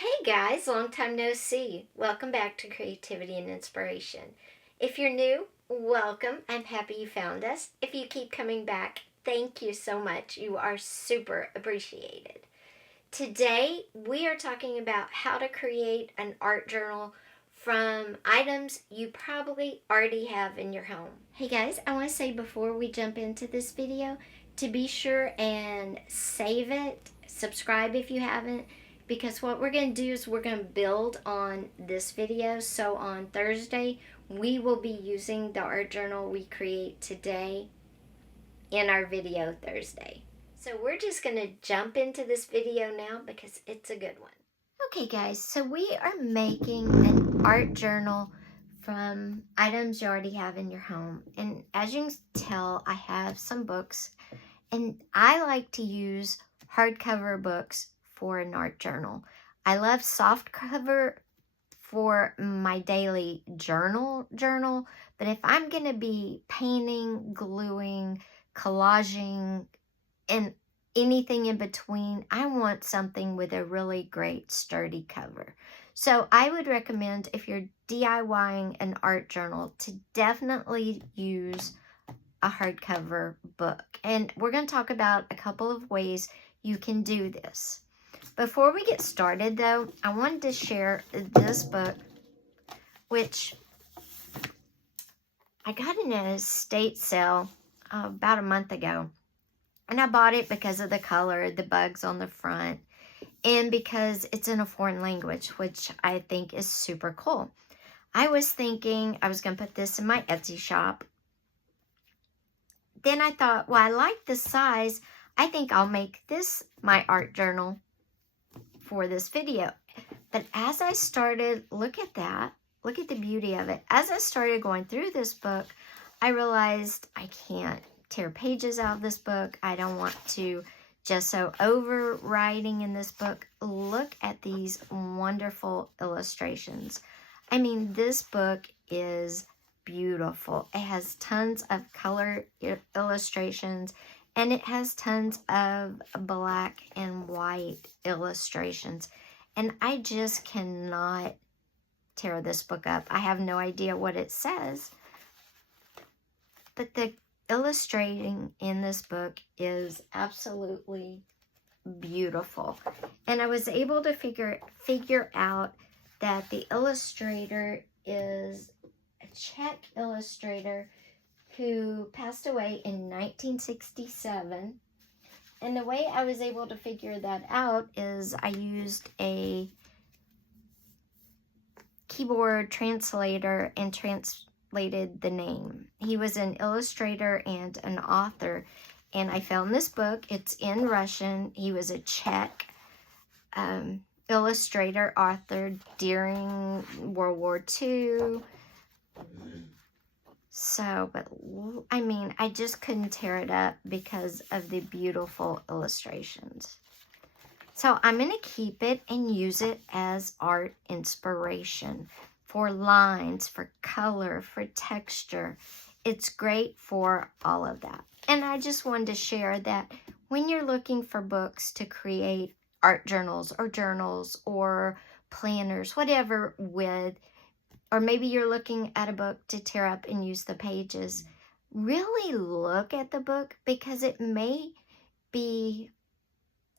Hey guys, long time no see. Welcome back to Creativity and Inspiration. If you're new, welcome. I'm happy you found us. If you keep coming back, thank you so much. You are super appreciated. Today, we are talking about how to create an art journal from items you probably already have in your home. Hey guys, I want to say before we jump into this video to be sure and save it, subscribe if you haven't, because what we're going to do is we're going to build on this video. So on Thursday, we will be using the art journal we create today in our video Thursday. So we're just going to jump into this video now because it's a good one. Okay guys, so we are making an art journal from items you already have in your home. And as you can tell, I have some books, and I like to use hardcover books for an art journal. I love soft cover for my daily journal, but if I'm going to be painting, gluing, collaging, and anything in between, I want something with a really great sturdy cover. So I would recommend, if you're DIYing an art journal, to definitely use a hardcover book. And we're going to talk about a couple of ways you can do this. Before we get started though, I wanted to share this book, which I got in an estate sale about a month ago. And I bought it because of the color, the bugs on the front, and because it's in a foreign language, which I think is super cool. I was thinking I was going to put this in my Etsy shop. Then I thought, well, I like the size. I think I'll make this my art journal for this video. But as I started, look at that. Look at the beauty of it. As I started going through this book, I realized I can't tear pages out of this book. I don't want to gesso over writing in this book. Look at these wonderful illustrations. I mean, this book is beautiful. It has tons of color illustrations, and it has tons of black and white illustrations. And I just cannot tear this book up. I have no idea what it says, but the illustrating in this book is absolutely beautiful. And I was able to figure out that the illustrator is a Czech illustrator who passed away in 1967. And the way I was able to figure that out is I used a keyboard translator and translated the name. He was an illustrator and an author, and I found this book. It's in Russian. He was a Czech illustrator, author during World War II. So, but I mean, I just couldn't tear it up because of the beautiful illustrations. So I'm going to keep it and use it as art inspiration for lines, for color, for texture. It's great for all of that. And I just wanted to share that when you're looking for books to create art journals or planners, whatever with, or maybe you're looking at a book to tear up and use the pages, really look at the book, because it may be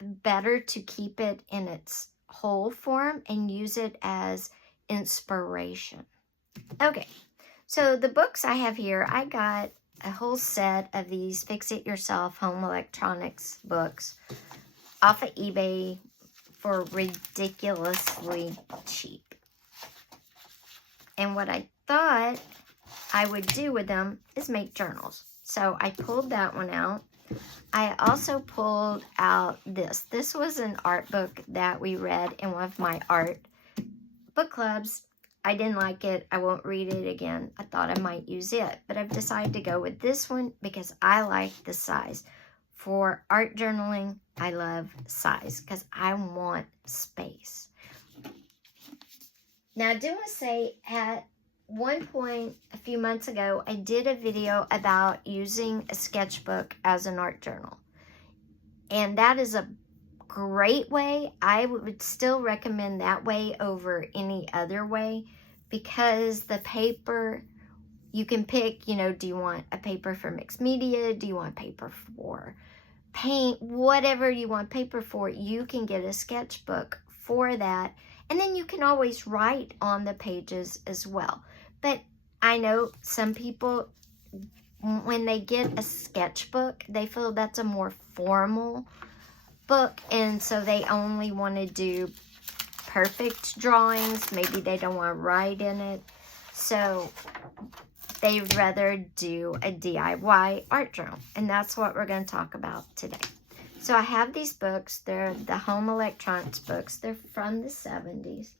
better to keep it in its whole form and use it as inspiration. Okay, so the books I have here, I got a whole set of these Fix It Yourself home electronics books off of eBay for ridiculously cheap. And what I thought I would do with them is make journals. So I pulled that one out. I also pulled out this. This was an art book that we read in one of my art book clubs. I didn't like it. I won't read it again. I thought I might use it, but I've decided to go with this one because I like the size. For art journaling, I love size because I want space. Now, I do want to say, at one point a few months ago, I did a video about using a sketchbook as an art journal. And that is a great way. I would still recommend that way over any other way, because the paper, you can pick, you know, do you want a paper for mixed media? Do you want paper for paint? Whatever you want paper for, you can get a sketchbook for that. And then you can always write on the pages as well. But I know some people, when they get a sketchbook, they feel that's a more formal book, and so they only want to do perfect drawings. Maybe they don't want to write in it, so they'd rather do a DIY art journal, and that's what we're going to talk about today. So I have these books. They're the home electronics books. They're from the 70s,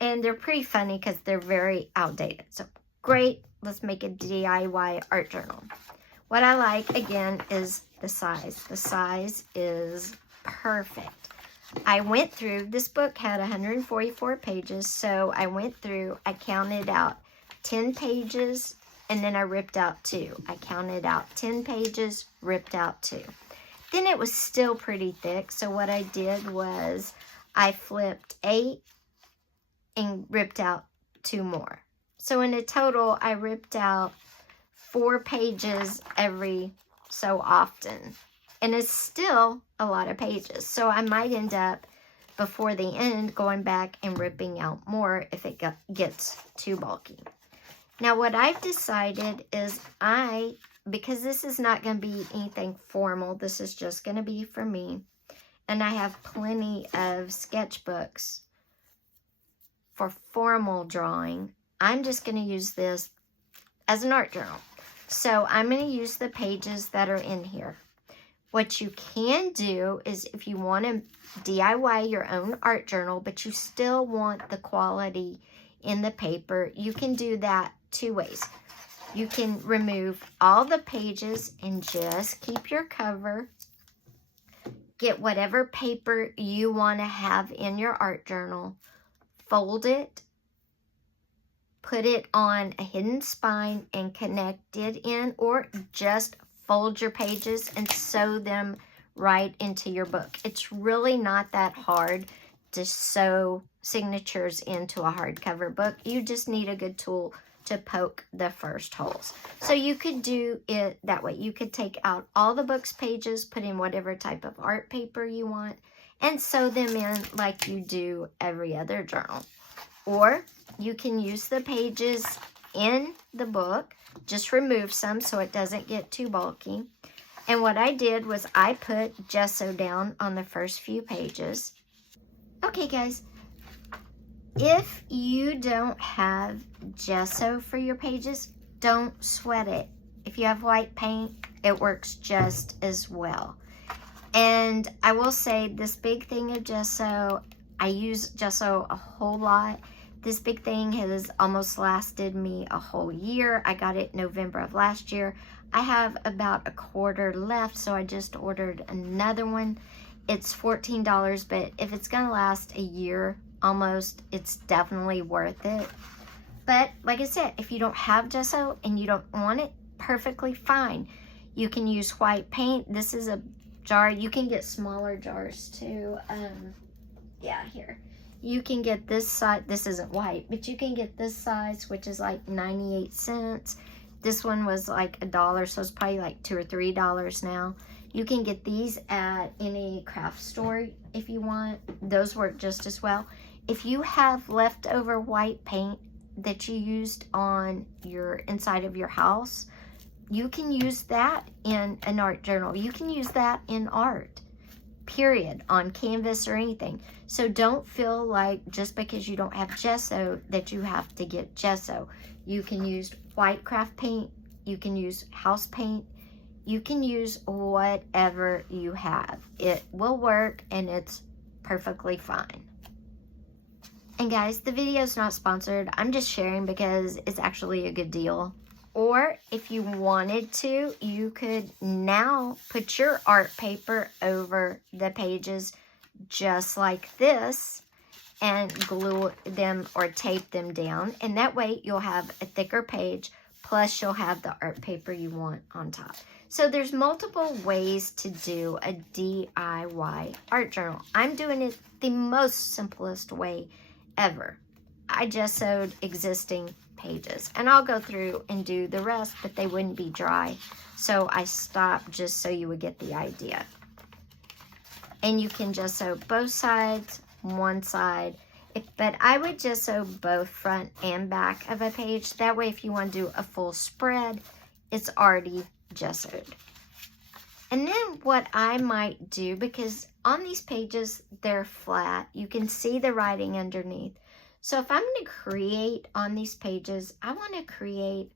and they're pretty funny because they're very outdated. So great, let's make a DIY art journal. What I like, again, is the size. The size is perfect. I went through, this book had 144 pages, so I went through, I counted out 10 pages, and then I ripped out 2. I counted out 10 pages, ripped out 2. Then it was still pretty thick, so what I did was I flipped 8 and ripped out 2 more. So in a total, I ripped out 4 pages every so often, and it's still a lot of pages, so I might end up before the end going back and ripping out more if it gets too bulky. Now what I've decided is because this is not going to be anything formal, this is just going to be for me, and I have plenty of sketchbooks for formal drawing, I'm just going to use this as an art journal. So I'm going to use the pages that are in here. What you can do is, if you want to DIY your own art journal, but you still want the quality in the paper, you can do that 2 ways. You can remove all the pages and just keep your cover. Get whatever paper you want to have in your art journal, fold it, put it on a hidden spine and connect it in, or just fold your pages and sew them right into your book. It's really not that hard to sew signatures into a hardcover book. You just need a good tool to poke the first holes. So you could do it that way. You could take out all the book's pages, put in whatever type of art paper you want, and sew them in like you do every other journal. Or you can use the pages in the book, just remove some so it doesn't get too bulky. And what I did was I put gesso down on the first few pages. Okay guys, if you don't have gesso for your pages, don't sweat it. If you have white paint, it works just as well. And I will say, this big thing of gesso, I use gesso a whole lot. This big thing has almost lasted me a whole year. I got it November of last year. I have about a quarter left, so I just ordered another one. It's $14, but if it's gonna last a year almost, it's definitely worth it. But like I said, if you don't have gesso and you don't want it, perfectly fine. You can use white paint. This is a jar. You can get smaller jars too. Yeah, here. You can get this size. This isn't white, but you can get this size, which is like 98 cents. This one was like $1, so it's probably like $2 or $3 now. You can get these at any craft store if you want. Those work just as well. If you have leftover white paint that you used on your inside of your house, you can use that in an art journal. You can use that in art, period, on canvas or anything. So don't feel like just because you don't have gesso that you have to get gesso. You can use white craft paint, you can use house paint, you can use whatever you have. It will work and it's perfectly fine. And guys, the video is not sponsored. I'm just sharing because it's actually a good deal. Or if you wanted to, you could now put your art paper over the pages just like this and glue them or tape them down. And that way you'll have a thicker page, plus you'll have the art paper you want on top. So there's multiple ways to do a DIY art journal. I'm doing it the most simplest way ever. I just sewed existing pages, and I'll go through and do the rest, but they wouldn't be dry. So I stopped just so you would get the idea. And you can just sew both sides, one side, but I would just sew both front and back of a page. That way, if you want to do a full spread, it's already gessoed. And then what I might do, because on these pages, they're flat, you can see the writing underneath. So if I'm going to create on these pages, I want to create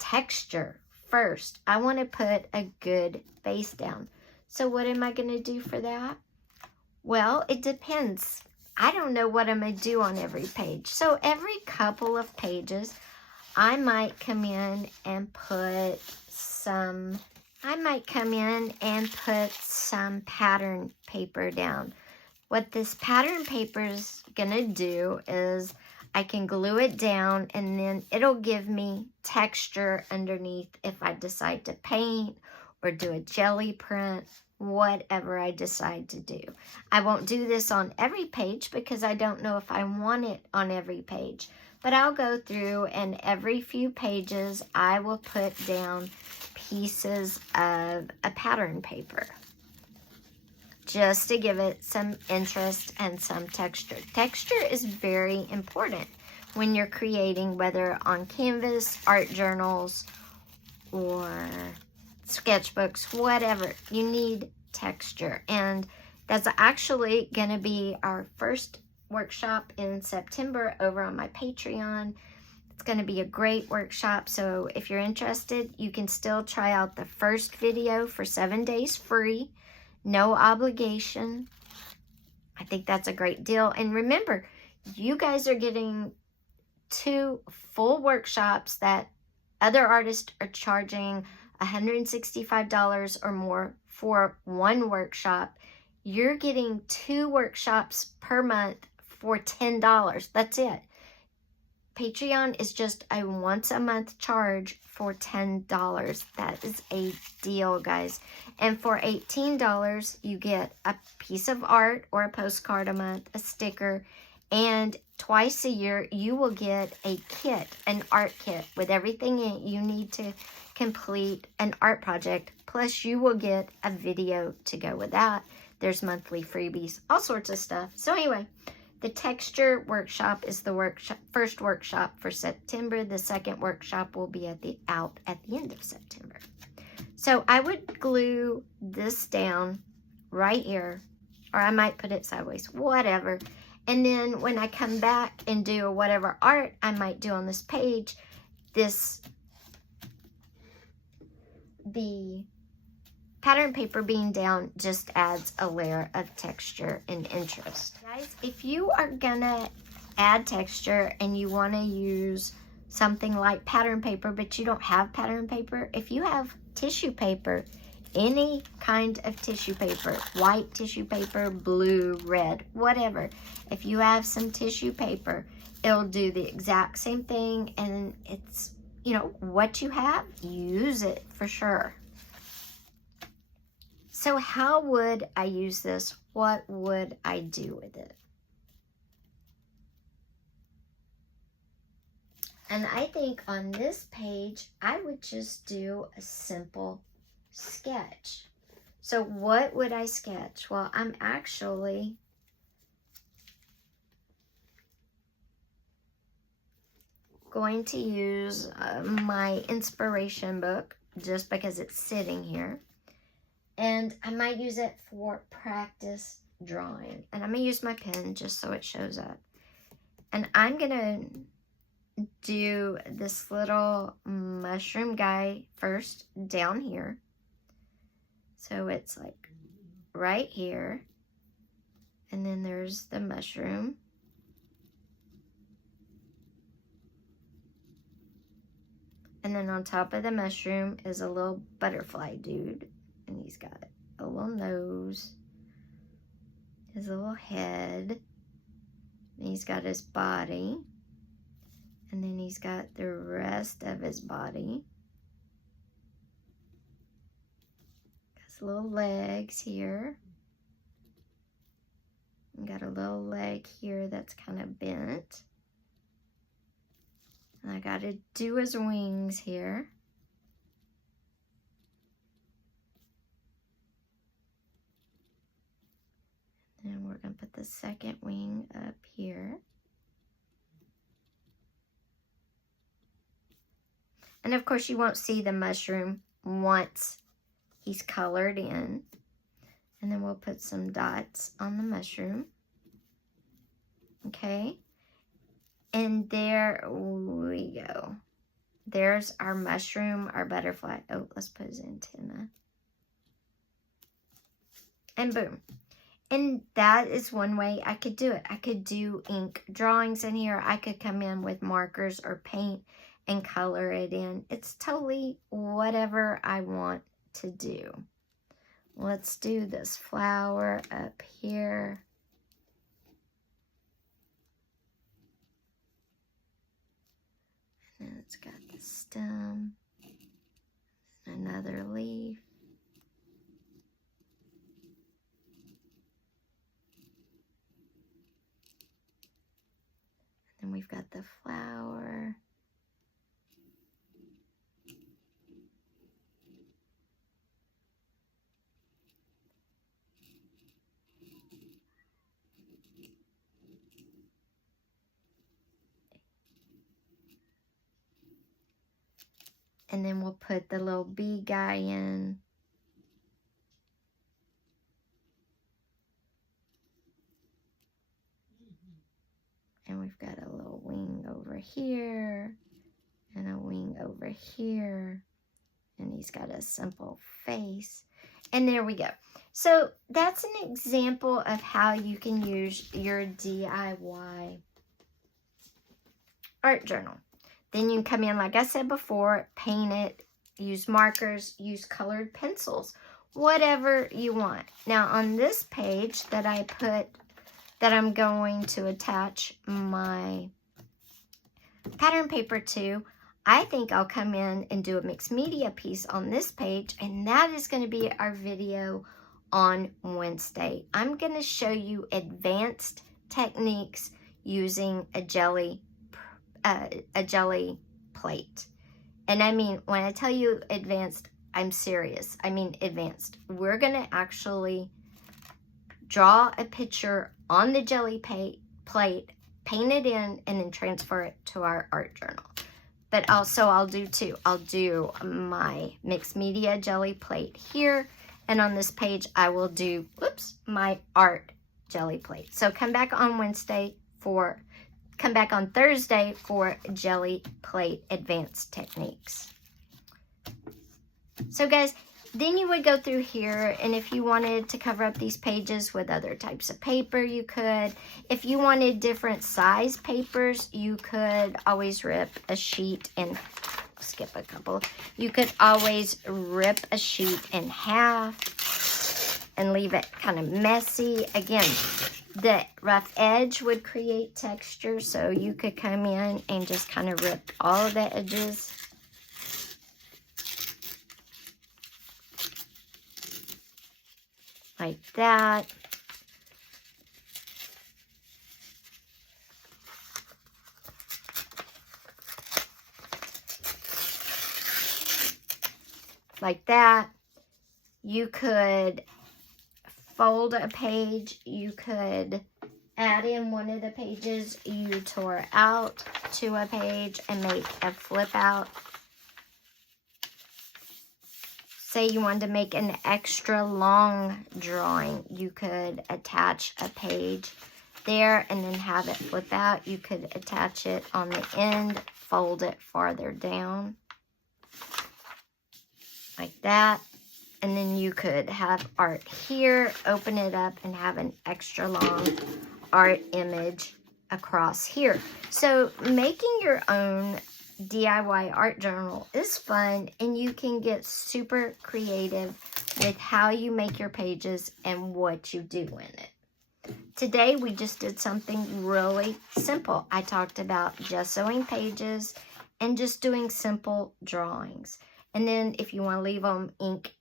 texture first. I want to put a good base down. So what am I going to do for that? Well, it depends. I don't know what I'm going to do on every page. So every couple of pages, I might come in and put some pattern paper down. What this pattern paper is going to do is I can glue it down, and then it'll give me texture underneath if I decide to paint or do a jelly print, whatever I decide to do. I won't do this on every page because I don't know if I want it on every page. But I'll go through, and every few pages I will put down pieces of a pattern paper just to give it some interest and some texture. Texture is very important when you're creating, whether on canvas, art journals, or sketchbooks, whatever. You need texture. And that's actually going to be our first workshop in September over on my Patreon. It's going to be a great workshop. So if you're interested, you can still try out the first video for 7 days free. No obligation. I think that's a great deal. And remember, you guys are getting 2 full workshops that other artists are charging $165 or more for one workshop. You're getting 2 workshops per month for $10. That's it. Patreon is just a once a month charge for $10. That is a deal, guys. And for $18, you get a piece of art or a postcard a month, a sticker, and twice a year you will get a kit, an art kit with everything in it you need to complete an art project. Plus you will get a video to go with that. There's monthly freebies, all sorts of stuff. So anyway, the texture workshop is the first workshop for September. The second workshop will be out at the end of September. So I would glue this down right here, or I might put it sideways, whatever. And then when I come back and do whatever art I might do on this page, the pattern paper being down just adds a layer of texture and interest. Guys, if you are gonna add texture and you wanna use something like pattern paper, but you don't have pattern paper, if you have tissue paper, any kind of tissue paper, white tissue paper, blue, red, whatever, if you have some tissue paper, it'll do the exact same thing. And it's, you know, what you have, use it for sure. So how would I use this? What would I do with it? And I think on this page, I would just do a simple sketch. So what would I sketch? Well, I'm actually going to use my inspiration book just because it's sitting here. And I might use it for practice drawing. And I'm going to use my pen just so it shows up. And I'm going to do this little mushroom guy first down here. So it's like right here. And then there's the mushroom. And then on top of the mushroom is a little butterfly dude. And he's got a little nose, his little head, and he's got his body, and then he's got the rest of his body. his little legs here. Got a little leg here that's kind of bent. And I got to do his wings here. And we're going to put the second wing up here. And of course you won't see the mushroom once he's colored in. And then we'll put some dots on the mushroom. Okay. And there we go. There's our mushroom, our butterfly. Oh, let's put his antenna. And boom. And that is one way I could do it. I could do ink drawings in here. I could come in with markers or paint and color it in. It's totally whatever I want to do. Let's do this flower up here. And then it's got the stem, another leaf. And then we've got the flower. And then we'll put the little bee guy in. And we've got a little wing over here and a wing over here. And he's got a simple face. And there we go. So that's an example of how you can use your DIY art journal. Then you can come in, like I said before, paint it, use markers, use colored pencils, whatever you want. Now on this page that I put, that I'm going to attach my pattern paper to, I think I'll come in and do a mixed media piece on this page, and that is going to be our video on Wednesday. I'm going to show you advanced techniques using a jelly plate. And I mean, when I tell you advanced, I'm serious. I mean advanced. We're going to actually draw a picture on the jelly plate, paint it in, and then transfer it to our art journal. But also I'll do my mixed media jelly plate here, and on this page I will do, my art jelly plate. So come back on Thursday for jelly plate advanced techniques. So guys, then you would go through here, and if you wanted to cover up these pages with other types of paper, you could. If you wanted different size papers, you could always rip a sheet and skip a couple. You could always rip a sheet in half and leave it kind of messy. Again, the rough edge would create texture, so you could come in and just kind of rip all of the edges. Like that. Like that. You could fold a page. You could add in one of the pages you tore out to a page and make a flip out. Say you wanted to make an extra long drawing, you could attach a page there and then have it flip out. You could attach it on the end, fold it farther down like that. And then you could have art here, open it up, and have an extra long art image across here. So making your own DIY art journal is fun, and you can get super creative with how you make your pages and what you do in it. Today we just did something really simple. I talked about gessoing pages and just doing simple drawings. And then if you want to leave them ink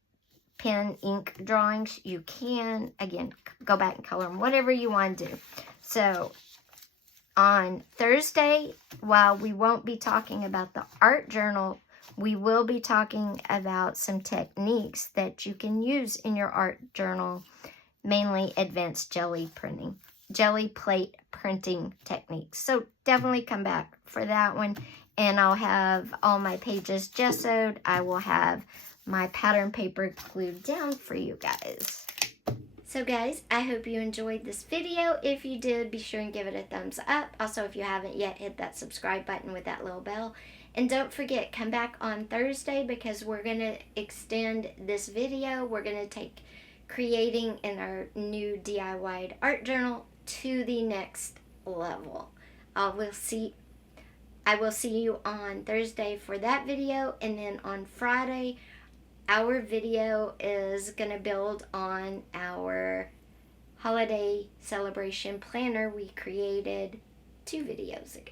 pen ink drawings, you can, again, go back and color them, whatever you want to do. So on Thursday, while we won't be talking about the art journal, we will be talking about some techniques that you can use in your art journal, mainly advanced jelly plate printing techniques. So definitely come back for that one. And I'll have all my pages gessoed. I will have my pattern paper glued down for you guys. So guys, I hope you enjoyed this video. If you did, be sure and give it a thumbs up. Also, if you haven't yet, hit that subscribe button with that little bell. And don't forget, come back on Thursday because we're going to extend this video. We're going to take creating in our new DIY art journal to the next level. I will see you on Thursday for that video, and then on Friday our video is going to build on our holiday celebration planner we created 2 videos ago.